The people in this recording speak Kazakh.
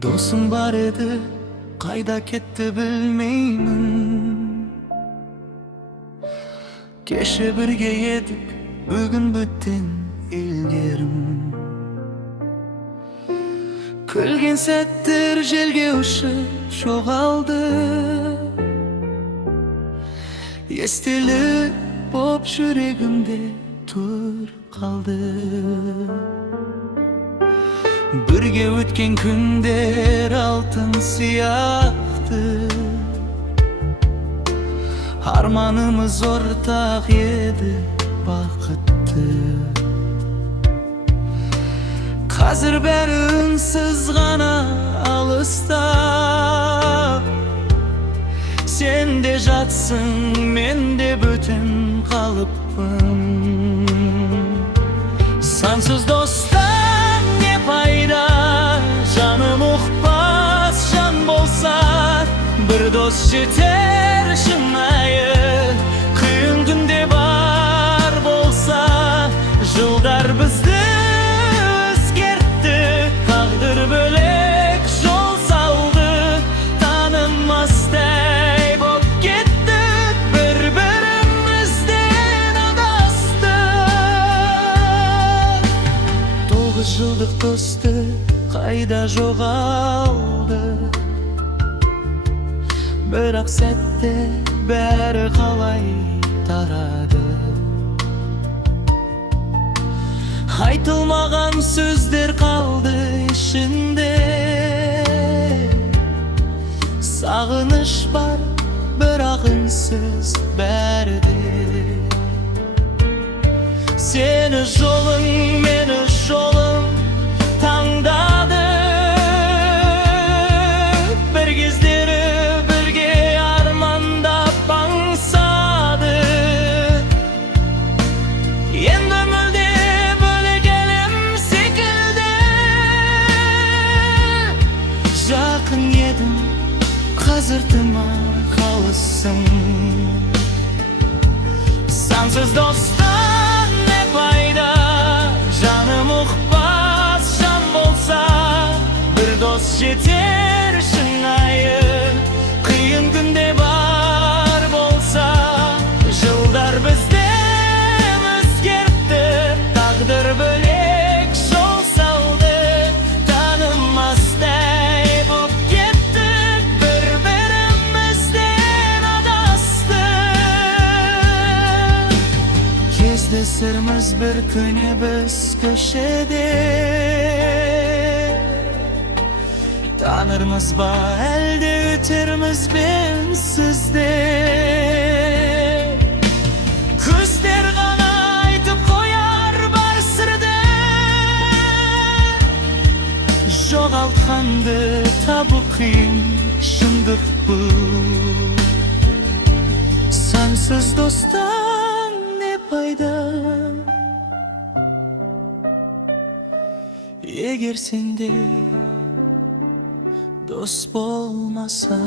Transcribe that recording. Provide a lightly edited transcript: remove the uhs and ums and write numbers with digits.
Dostum bar edi, qayda ketdi bilmeymin. Keşe birge yedik, bugün бүтtin ilgerim. Külgen settir jelge uçup çoğaldı. Estilik bop yüreğimde tur kaldı. Birge ötken günler altın siyahtı. Harmanımız ortak edi, bakıttı. Hazır beri ünsüz gana alısta. Sen de jatsın, men de bütün kalıpım. Sansız dosttan ne payda, canım uqbas can bolsa. Bir dost jeter şınayı, kıyın günde var bolsa. Жылдар bizdi özgertdi, taqdir bölek jol saldı. Tanınmasday bop ketdik, bir-birimizden adastık. 9 жылдық dostu qayda жоғалды. Бірақ сәтте бәрі қалай тарады. Айтылмаған сөздер қалды ішінде. Сағыныш бар, бірақ үнсіз бәріде. Сені жолың, мені жолым таңдады. Bir кездері бірге армандап аңсады. Енді мүлде бөлек әлем секілді. Жақын едім, қазір тым алыссың. Сансыз достан не пайда, жаным ұқпас жан болса. Bir dost жетер шынайы, қиын күнде бар болса. Жылдар бізді өзгертті, тағдыр бөлек жол салды. Танымастай боп кеттік, бір-бірімізден адастық. Кездесерміз бір күні біз көшеде. Tanırmız ba, elde öterimiz bensizde. Күздер ғана айтып қояр бар сырды. Жоғалтқанды табу қиын, шындық бұл. Сансыз достан не пайда, егер сенде dost bolmasa.